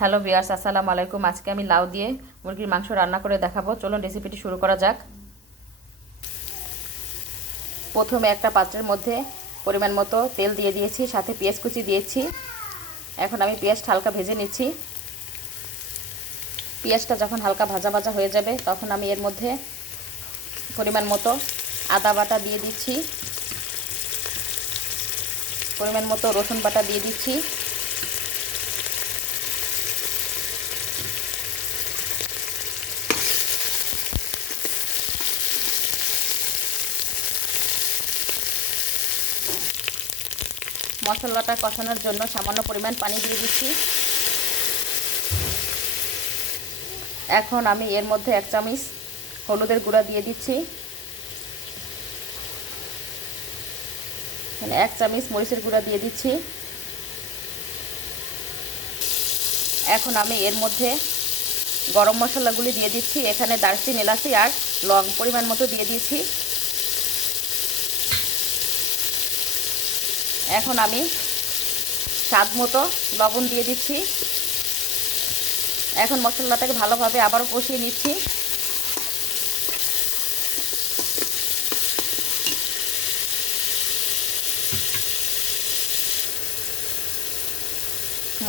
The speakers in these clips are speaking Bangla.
হ্যালো ভিউয়ার্স, আসসালামু আলাইকুম। আজকে আমি লাউ দিয়ে মুরগির মাংস রান্না করে দেখাবো। চলুন রেসিপিটি শুরু করা যাক। প্রথমে একটা পাত্রের মধ্যে পরিমাণ মতো তেল দিয়ে দিয়েছি, সাথে পেঁয়াজ কুচি দিয়েছি। এখন আমি পেঁয়াজটা হালকা ভেজে নিচ্ছি। পেঁয়াজটা যখন হালকা ভাজা ভাজা হয়ে যাবে তখন আমি এর মধ্যে পরিমাণ মতো আদা বাটা দিয়ে দিচ্ছি, পরিমাণ মতো রসুন বাটা দিয়ে দিচ্ছি, মশলাটা কষানোর জন্য সামান্য পরিমাণ পানি দিয়ে দিচ্ছি। এখন আমি এর মধ্যে 1 চামচ হলুদের গুঁড়া দিয়ে দিচ্ছি, 1 চামচ মরিচের গুঁড়া দিয়ে দিচ্ছি। এখন আমি এর মধ্যে গরম মশলাগুলি দিয়ে দিচ্ছি। এখানে দারচিনি, এলাচি আর লং পরিমাণ মতো দিয়ে দিয়েছি। এখন আমি স্বাদ মতো লবণ দিয়ে দিচ্ছি। এখন মশলাটাকে ভালোভাবে আবারও কষিয়ে নিচ্ছি।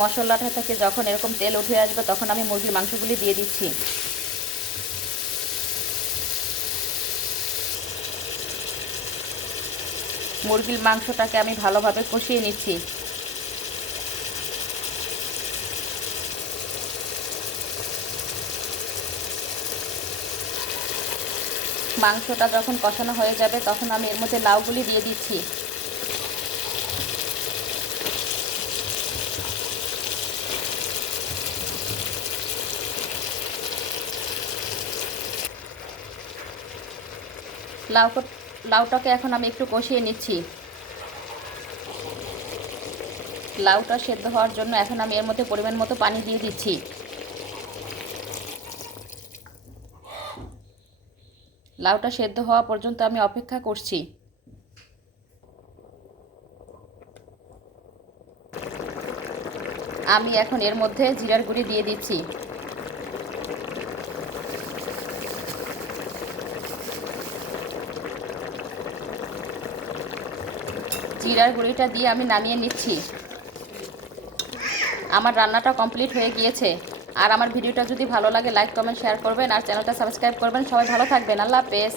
মশলাটা থেকে যখন এরকম তেল উঠে আসবে তখন আমি মুরগির মাংসগুলি দিয়ে দিচ্ছি। মুরগির মাংসটাকে আমি ভালোভাবে কষিয়ে নিচ্ছি। মাংসটা যখন কষানো হয়ে যাবে তখন আমি এর মধ্যে লাউগুলি দিয়ে দিচ্ছি। লাউটাকে এখন আমি একটু কষিয়ে নিচ্ছি। লাউটা সেদ্ধ হওয়ার জন্য এখন আমি এর মধ্যে পরিমাণ মতো পানি দিয়ে দিচ্ছি। লাউটা সেদ্ধ হওয়া পর্যন্ত আমি অপেক্ষা করছি। আমি এখন এর মধ্যে জিরার গুঁড়ি দিয়ে দিচ্ছি। জিরার গুঁড়িটা দিয়ে আমি নামিয়ে নিচ্ছি। আমার রান্নাটা কমপ্লিট হয়ে গিয়েছে। আর আমার ভিডিওটা যদি ভালো লাগে লাইক, কমেন্ট, শেয়ার করবেন আর চ্যানেলটা সাবস্ক্রাইব করবেন। সবাই ভালো থাকবেন। আল্লাহ হাফেজ।